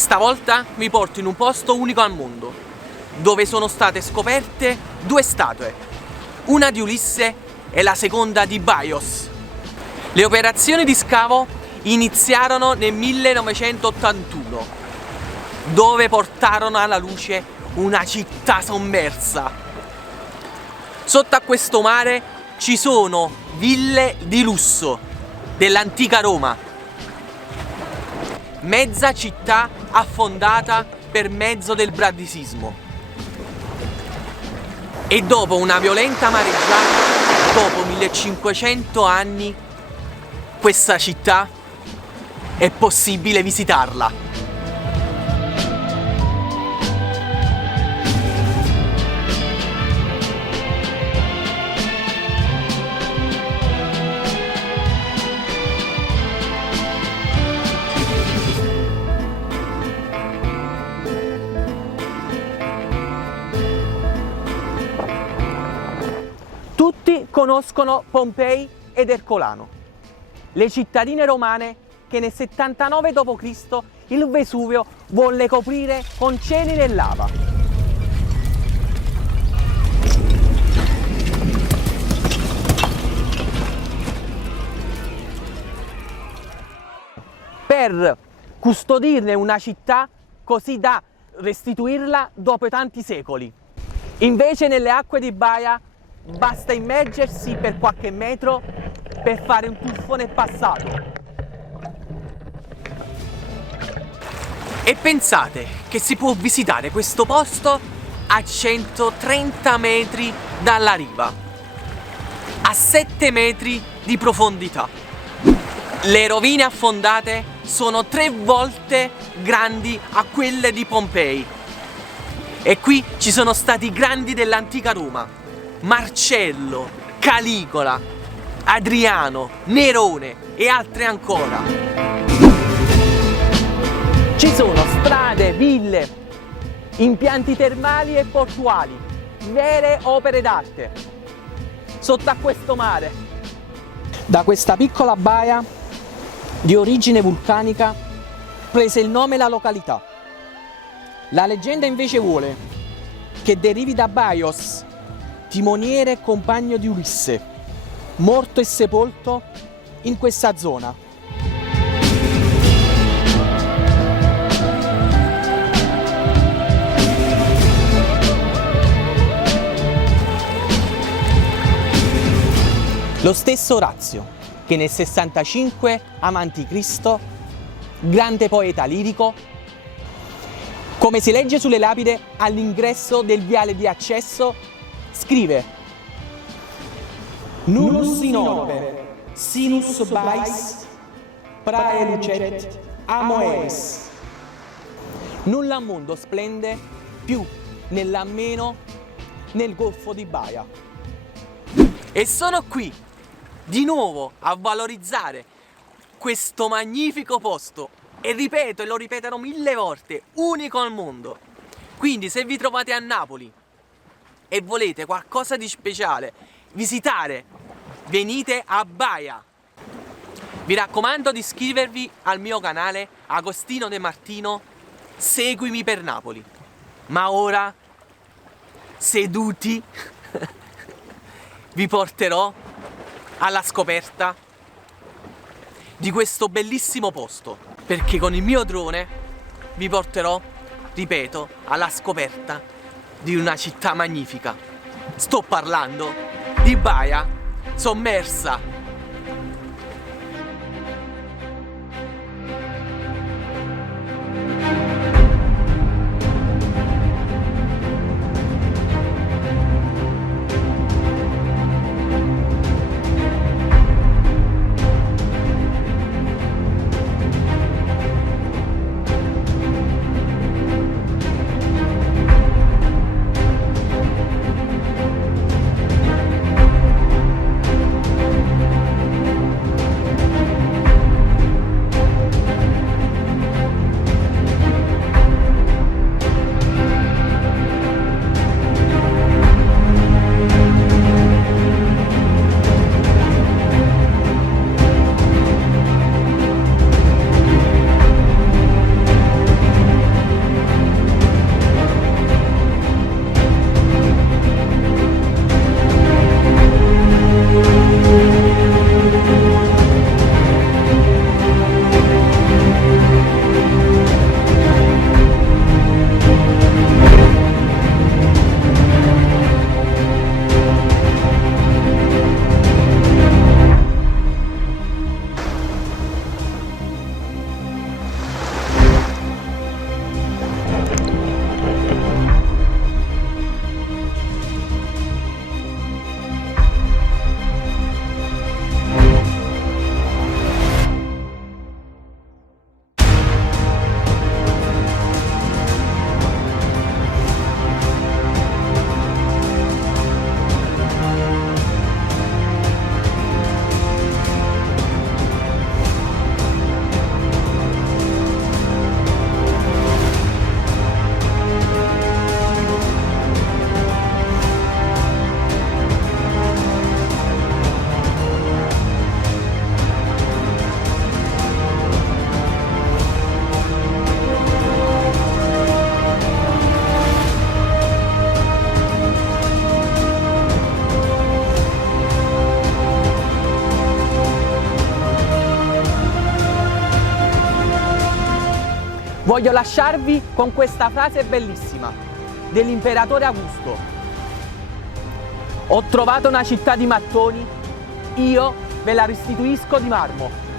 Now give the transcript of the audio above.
Questa volta vi porto in un posto unico al mondo, dove sono state scoperte due statue, una di Ulisse e la seconda di Bios. Le operazioni di scavo iniziarono nel 1981, dove portarono alla luce una città sommersa. Sotto a questo mare ci sono ville di lusso dell'antica Roma, mezza città affondata per mezzo del bradisismo. E dopo una violenta mareggiata, dopo 1500 anni, questa città è possibile visitarla. Tutti conoscono Pompei ed Ercolano, le cittadine romane che nel 79 d.C. il Vesuvio volle coprire con cenere e lava. Per custodirne una città così da restituirla dopo tanti secoli. Invece nelle acque di Baia basta immergersi per qualche metro per fare un tuffo nel passato. E pensate che si può visitare questo posto a 130 metri dalla riva, a 7 metri di profondità. Le rovine affondate sono 3 volte grandi a quelle di Pompei. E qui ci sono stati grandi dell'antica Roma: Marcello, Caligola, Adriano, Nerone e altri ancora. Ci sono strade, ville, impianti termali e portuali, vere opere d'arte sotto a questo mare. Da questa piccola baia di origine vulcanica prese il nome la località. La leggenda invece vuole che derivi da Bios, timoniere e compagno di Ulisse, morto e sepolto in questa zona. Lo stesso Orazio, che nel 65 a.C., grande poeta lirico, come si legge sulle lapidi all'ingresso del viale di accesso, scrive: Nullus in orbe, sinus bais, prae lucet, amo eis. Nulla al mondo splende più nell'ammeno nel golfo di Baia. E sono qui di nuovo a valorizzare questo magnifico posto, e ripeto, e lo ripeterò 1000 volte, unico al mondo. Quindi se vi trovate a Napoli e volete qualcosa di speciale visitare, venite a Baia. Vi raccomando di iscrivervi al mio canale Agostino De Martino, seguimi per Napoli. Ma ora, seduti, vi porterò alla scoperta di questo bellissimo posto, perché con il mio drone vi porterò, ripeto, alla scoperta di una città magnifica. Sto parlando di Baia sommersa. voglio lasciarvi con questa frase bellissima dell'imperatore Augusto. Ho trovato una città di mattoni, io ve la restituisco di marmo.